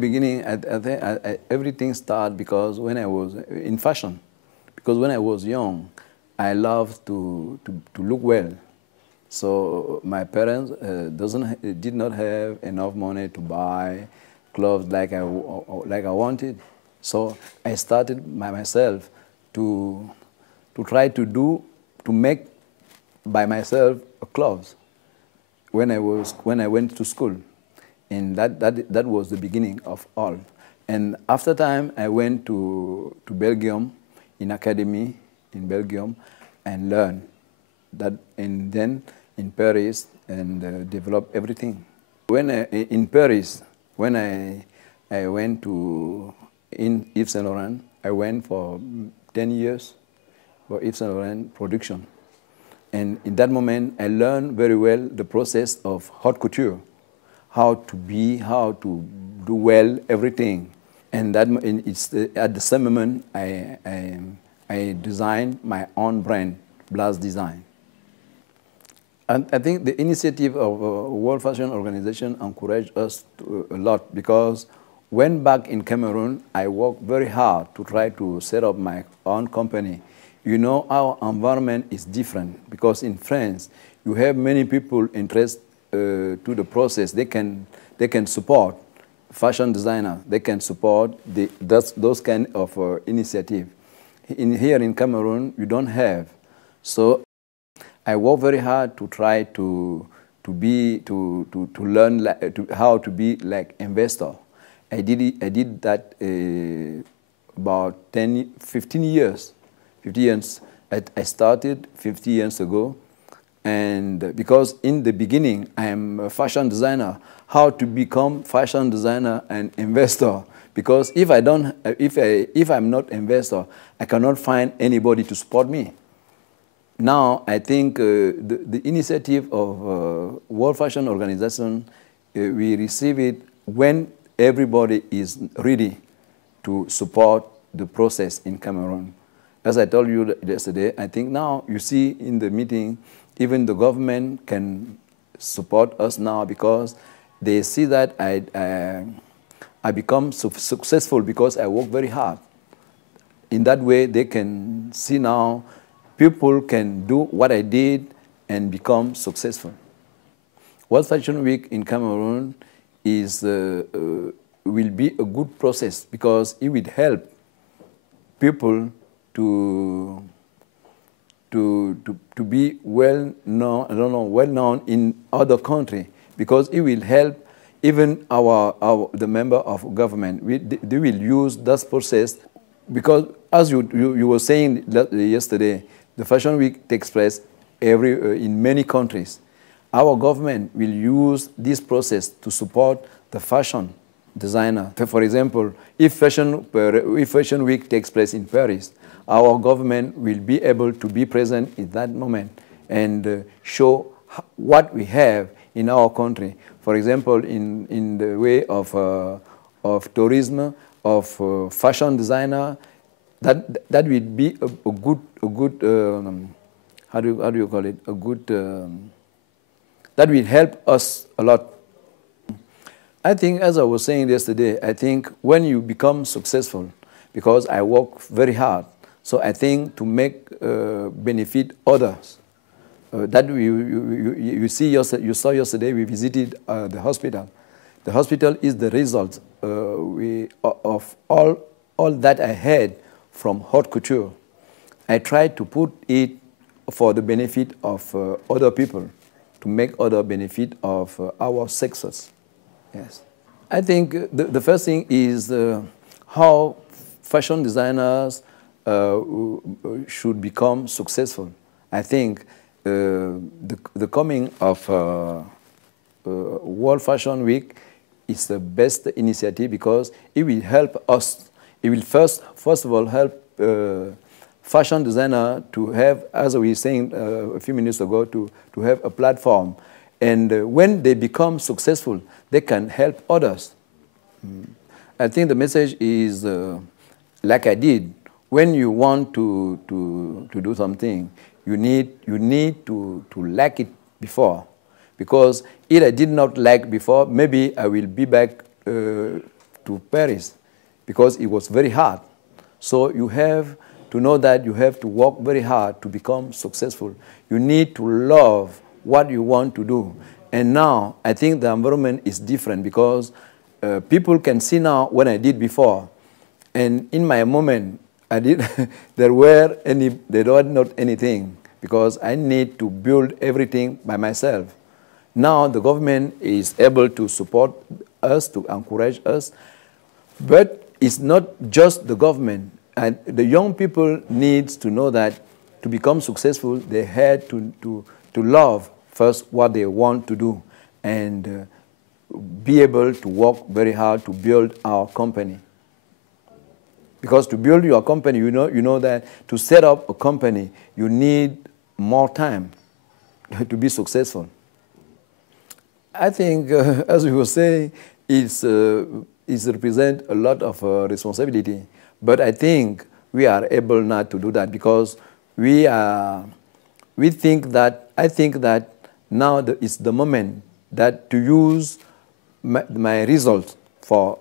the beginning, everything started because when I was in fashion. Because when I was young, I loved to look well. So my parents did not have enough money to buy clothes like I wanted. So I started by myself to try to make by myself clothes when I went to school. And that was the beginning of all. And after time, I went to Belgium, in academy in Belgium, and learned that, and then in Paris, and develop everything. In Paris, when I went to Yves Saint Laurent, I went for 10 years for Yves Saint Laurent production. And in that moment, I learned very well the process of haute couture, how to do well everything. And at the same moment, I designed my own brand, Blaz Design. And I think the initiative of World Fashion Organization encouraged us a lot, because when back in Cameroon, I worked very hard to try to set up my own company. You know, our environment is different, because in France, you have many people interested to the process. They can support fashion designer. They can support those kind of initiative. Here in Cameroon, you don't have. So I work very hard to try to learn how to be like investor. I did that about 15 years. 50 years. I started 50 years ago, and because in the beginning I am a fashion designer, how to become fashion designer and investor? Because if I'm not investor, I cannot find anybody to support me. Now I think the initiative of World Fashion Organization, we receive it when everybody is ready to support the process in Cameroon. As I told you yesterday, I think now you see in the meeting, even the government can support us now, because they see that I become successful because I work very hard. In that way, they can see now people can do what I did and become successful. World Fashion Week in Cameroon will be a good process, because it will help people to be well known in other countries, because it will help even the member of government. They will use that process, because as you were saying yesterday, the Fashion Week takes place in many countries. Our government will use this process to support the fashion designer. For example, if Fashion Week takes place in Paris, our government will be able to be present in that moment and show what we have in our country. For example, in the way of tourism, of fashion designer, that will be a good how do you call it? A good that will help us a lot. I think, as I was saying yesterday, I think when you become successful, because I work very hard, so I think to make benefit others. That you saw yesterday, we visited the hospital. The hospital is the result of all that I had from haute couture. I tried to put it for the benefit of other people, to make other benefit of our sexes. Yes. I think the first thing is how fashion designers should become successful. I think the coming of World Fashion Week is the best initiative, because it will help us. It will first of all help fashion designer to have, as we were saying a few minutes ago, to have a platform. And when they become successful, they can help others. I think the message is, like I did, when you want to do something, you need to like it before. Because if I did not like before, maybe I will be back to Paris because it was very hard. So you have to know that you have to work very hard to become successful. You need to love what you want to do. And now I think the environment is different because people can see now what I did before. And in my moment, I did, there were not anything because I need to build everything by myself. Now the government is able to support us, to encourage us, but it's not just the government. And the young people need to know that to become successful, they had to love first what they want to do and be able to work very hard to build our company. Because to build your company, you know that to set up a company, you need more time to be successful. I think, as we were saying, it represents a lot of responsibility. But I think we are able not to do that because I think that now is the moment that to use my results to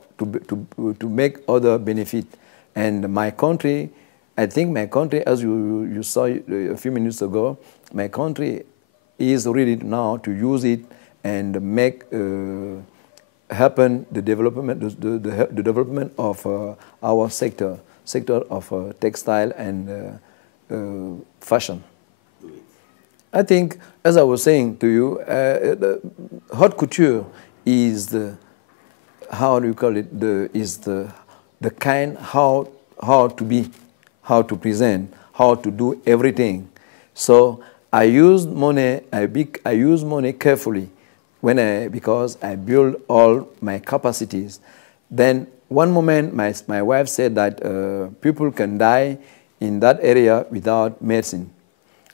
make other benefit. And my country, I think my country, as you saw a few minutes ago, my country is ready now to use it and make happen the development, the development of our sector of textile and fashion. I think, as I was saying to you, the haute couture is the, how do you call it, is the kind how to be, how to present, how to do everything. So I use money, I use money carefully because I build all my capacities. Then one moment my wife said that people can die in that area without medicine.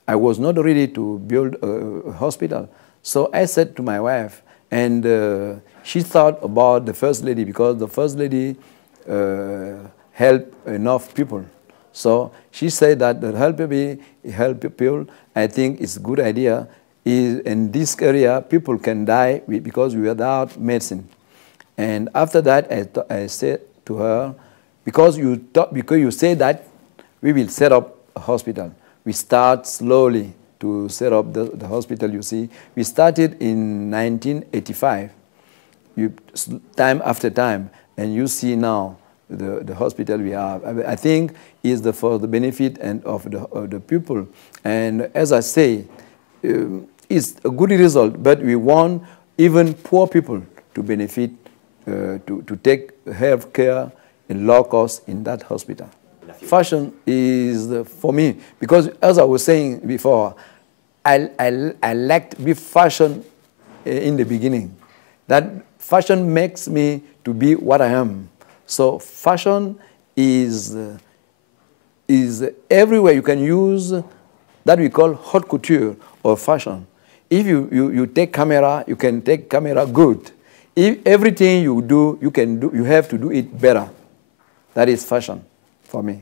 I was not ready to build a hospital. So I said to my wife, and she thought about the First Lady because the First Lady helped enough people. So she said that the help people, I think it's a good idea. In this area, people can die because without medicine. And after that, I said to her, because you say that, we will set up a hospital. We start slowly to set up the hospital, you see. We started in 1985, time after time, and you see now the hospital we have. I think is for the benefit of the people. And as I say, it's a good result, but we want even poor people to benefit, to take health care in low cost in that hospital. Fashion is for me, because as I was saying before, I liked be fashion in the beginning. That fashion makes me to be what I am. So fashion is everywhere. You can use that we call haute couture or fashion. If you take camera, you can take camera good. If everything you do, you have to do it better. That is fashion for me.